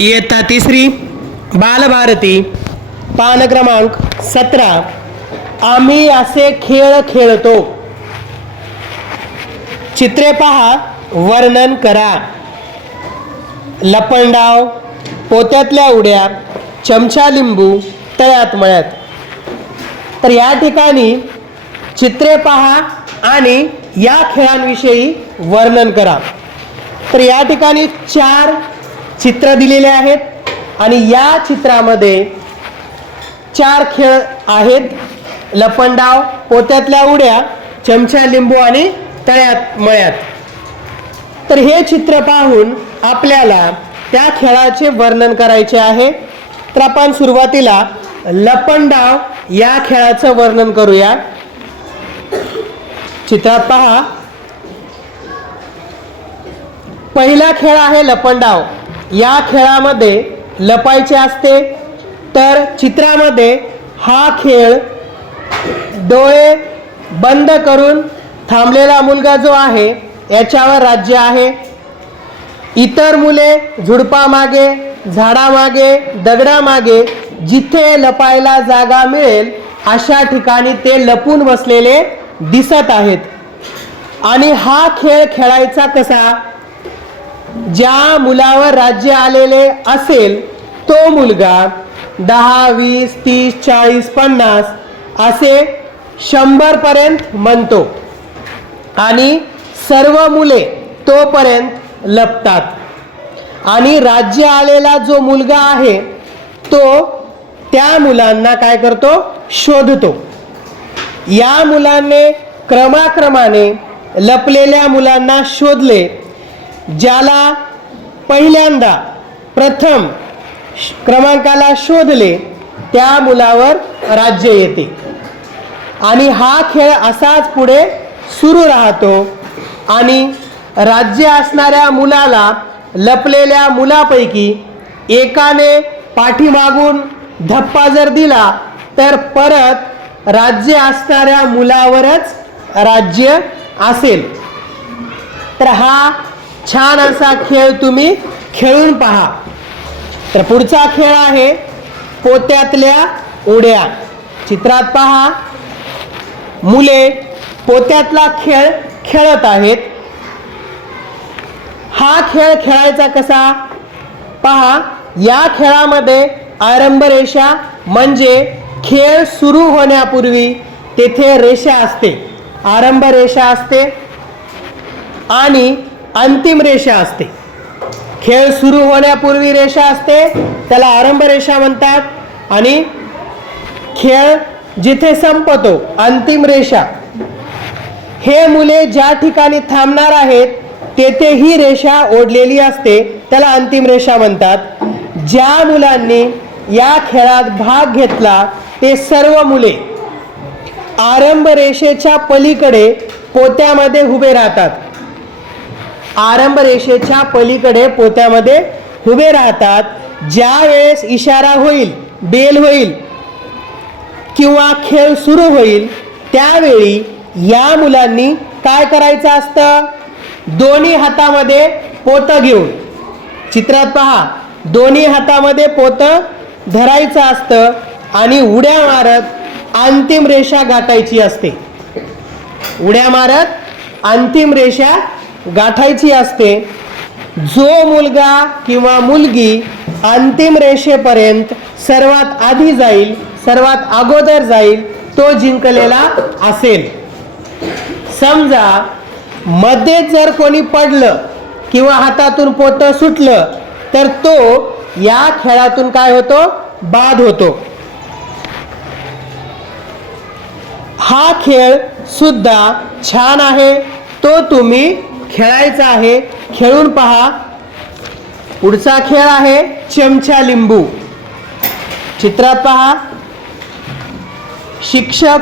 इयत्ता तिसरी बालभारती पान क्रमांक सतरा. आम्ही असे खेळ खेळतो. चित्रे पहा वर्णन करा. लपंडाव पोत्यातल्या उड्या चमचा लिंबू तळ्यात मळ्यात. तर या ठिकाणी चित्रे पहा आणि या खेळांविषयी वर्णन करा. तर या ठिकाणी चार चित्र दिलेले आहेत आणि या चित्रामध्ये चार खेळ आहेत. लपंडाव पोत्यातल्या उड्या चमचा लिंबू आणि तळ्यात मळ्यात. तर हे चित्र पाहून आपल्याला त्या खेळाचे वर्णन करायचे आहे. तर आपण सुरुवातीला लपंडाव या खेळाचं वर्णन करूया. चित्रात पहा. पहिला खेळ आहे लपंडाव. या खेळामध्ये लपायचे असते तर चित्रामध्ये हा खेळ डोळे बंद करून थांबलेला मुलगा जो आहे याच्यावर राज्य आहे. इतर मुले झुडपामागे झाडामागे दगडामागे जिथे लपायला जागा मिळेल अशा ठिकाणी ते लपून बसलेले दिसत आहेत. आणि हा खेळ खेळायचा कसा? ज्या मुलावर राज्य आलेले असेल तो मुलगा दहा वीस तीस चाळीस पन्नास असे शंभरपर्यंत म्हणतो. आणि सर्व मुले तोपर्यंत लपतात. आणि राज्य आलेला जो मुलगा आहे तो त्या मुलांना काय करतो? शोधतो. या मुलांनी क्रमाक्रमाने लपलेल्या मुलांना शोधले ज्याला पहिल्यांदा प्रथम क्रमांकाला शोधले त्या मुलावर राज्य येते. आणि हा खेळ असाच पुढे सुरू राहतो आणि राज्य असणाऱ्या मुलाला लपलेल्या मुलापैकी एकाने पाठीमागून धप्पा जर दिला तर परत राज्य असणाऱ्या मुलावरच राज्य असेल. तर हा छान असा खेळ तुम्ही खेळून पहा. तर पुढचा खेळ आहे पोत्यातल्या उड्या. चित्रात पहा. मुले पोत्यातला खेळ खेळत आहेत. हा खेळ खेळायचा कसा? पहा या खेळामध्ये आरंभ रेषा म्हणजे खेळ सुरू होण्यापूर्वी तेथे रेषा असते. आरंभ रेषा असते आणि अंतिम रेषा असते. खेळ सुरू होण्यापूर्वी रेषा असते. त्याला आरंभ रेषा म्हणतात. आणि खेळ जिथे संपतो अंतिम रेषा. हे मुले ज्या ठिकाणी थांबणार आहेत तेथे ही रेषा ओढलेली असते. त्याला अंतिम रेषा म्हणतात. ज्या मुलांनी या खेळात भाग घेतला ते सर्व मुले आरंभ रेषेच्या पलीकडे पोत्यामध्ये उभे राहतात. आरंभ रेषेच्या पलीकडे पोत्यामध्ये उभे राहतात. ज्या वेळेस इशारा होईल बेल होईल किंवा खेळ सुरू होईल त्यावेळी या मुलांनी काय करायचं असतं? दोन्ही हातामध्ये पोतं घेऊन. चित्रात पहा दोन्ही हातामध्ये पोतं धरायचं असतं आणि उड्या मारत अंतिम रेषा गाठायची असते. उड्या मारत अंतिम रेषा गाठायची असते. जो मुलगा किंवा मुलगी अंतिम रेषेपर्यंत सर्वात आधी जाईल सर्वात अगोदर जाईल तो जिंकलेला असेल. समजा मध्ये जर कोणी पडलं किंवा हातातून पोतं सुटलं तर तो या खेळातून काय होतो? बाद होतो. हा खेळ सुद्धा छान आहे. तो तुम्ही खेळायचं आहे. खेळून पहा. पुढचा खेळ आहे चमचा लिंबू. चित्रात पहा. शिक्षक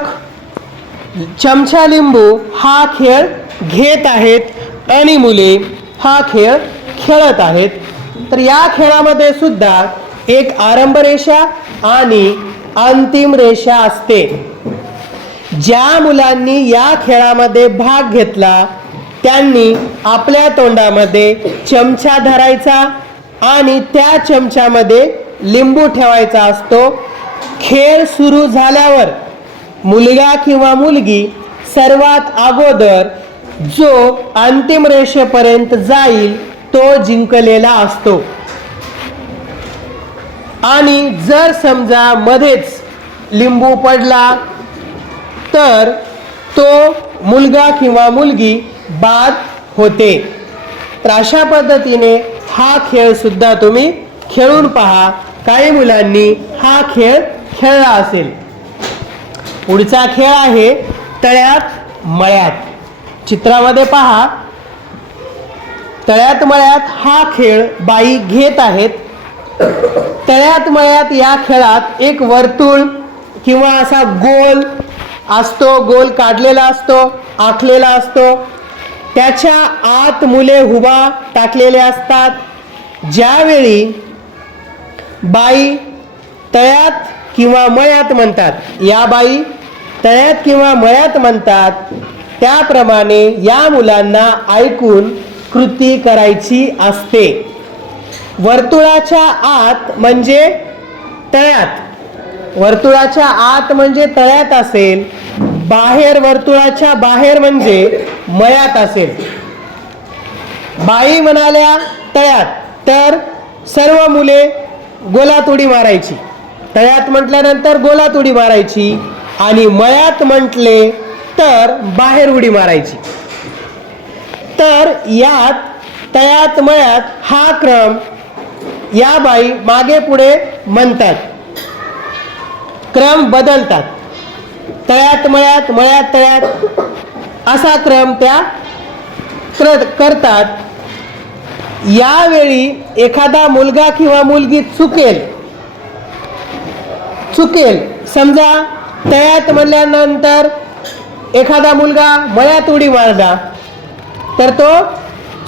चमचा लिंबू हा खेळ घेत आहेत आणि मुले हा खेळ खेळत आहेत. तर या खेळामध्ये सुद्धा एक आरंभ रेषा आणि अंतिम रेषा असते. ज्या मुलांनी या खेळामध्ये भाग घेतला त्यांनी आपल्या तोंडामध्ये चमचा धरायचा आणि त्या चमच्यामध्ये लिंबू ठेवायचा असतो. खेळ सुरू झाल्यावर मुलगा किंवा मुलगी सर्वात अगोदर जो अंतिम रेषेपर्यंत जाईल तो जिंकलेला असतो. आणि जर समजा मध्येच लिंबू पडला तर तो मुलगा किंवा मुलगी बाद होते. तर अशा पद्धतीने हा खेळ सुद्धा तुम्ही खेळून पहा. काही मुलांनी हा खेळ खेळला असेल. पुढचा खेळ आहे तळ्यात मळ्यात. चित्रामध्ये पहा. तळ्यात मळ्यात हा खेळ बाई घेत आहेत. तळ्यात मळ्यात या खेळात एक वर्तुळ किंवा असा गोल असतो गोल काढलेला असतो आखलेला असतो. त्याच्या आत मुले हुबा टाकलेले असतात. ज्यावेळी बाई तळ्यात किंवा मळ्यात म्हणतात या बाई तळ्यात किंवा मळ्यात म्हणतात त्याप्रमाणे या मुलांना ऐकून कृती करायची असते. वर्तुळाच्या आत म्हणजे तळ्यात. वर्तुळाच्या आत म्हणजे तळ्यात असेल बाहेर वर्तुळाच्या बाहेर म्हणजे मयात असेल. बाई म्हणाल्या तळ्यात. तर सर्व मुले गोलात उडी मारायची. तळ्यात म्हटल्यानंतर गोलात उडी मारायची आणि मयात म्हटले तर बाहेर उडी मारायची. तर यात तयात मयात हा क्रम या बाई मागे पुढे म्हणतात. क्रम बदलतात. तळ्यात मळ्यात मळ्यात तळ्यात असा क्रम त्या क्र करतात. यावेळी एखादा मुलगा किंवा मुलगी चुकेल. चुकेल. समजा तळ्यात म्हणल्यानंतर एखादा मुलगा मळ्यात उडी मारला तर तो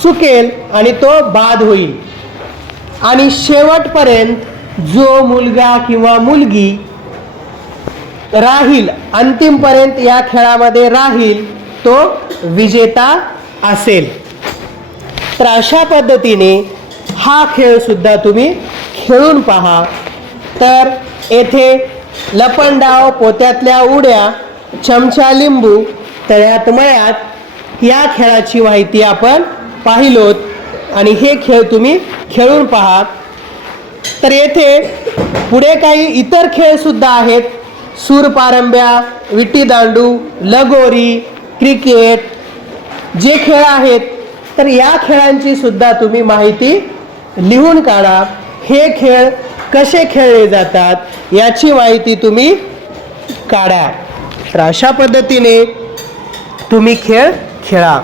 चुकेल आणि तो बाद होईल. आणि शेवटपर्यंत जो मुलगा किंवा मुलगी राहील अंतिमपर्यंत या खेळामध्ये राहील तो विजेता असेल. तर अशा पद्धतीने हा खेळसुद्धा तुम्ही खेळून पहा. तर येथे लपंडाव पोत्यातल्या उड्या चमचा लिंबू तळ्यात मळ्यात या खेळाची माहिती आपण पाहिलोत आणि हे खेळ तुम्ही खेळून पहा. तर येथे पुढे काही इतर खेळ सुद्धा आहेत. सूरपारंब्या विटीदांडू लगोरी क्रिकेट जे खेळ आहेत तर या खेळांची सुद्धा तुम्ही माहिती लिहून काढा. हे खेळ कसे खेळले जातात याची माहिती तुम्ही काढा. तर अशा पद्धतीने तुम्ही खेळ खेळा.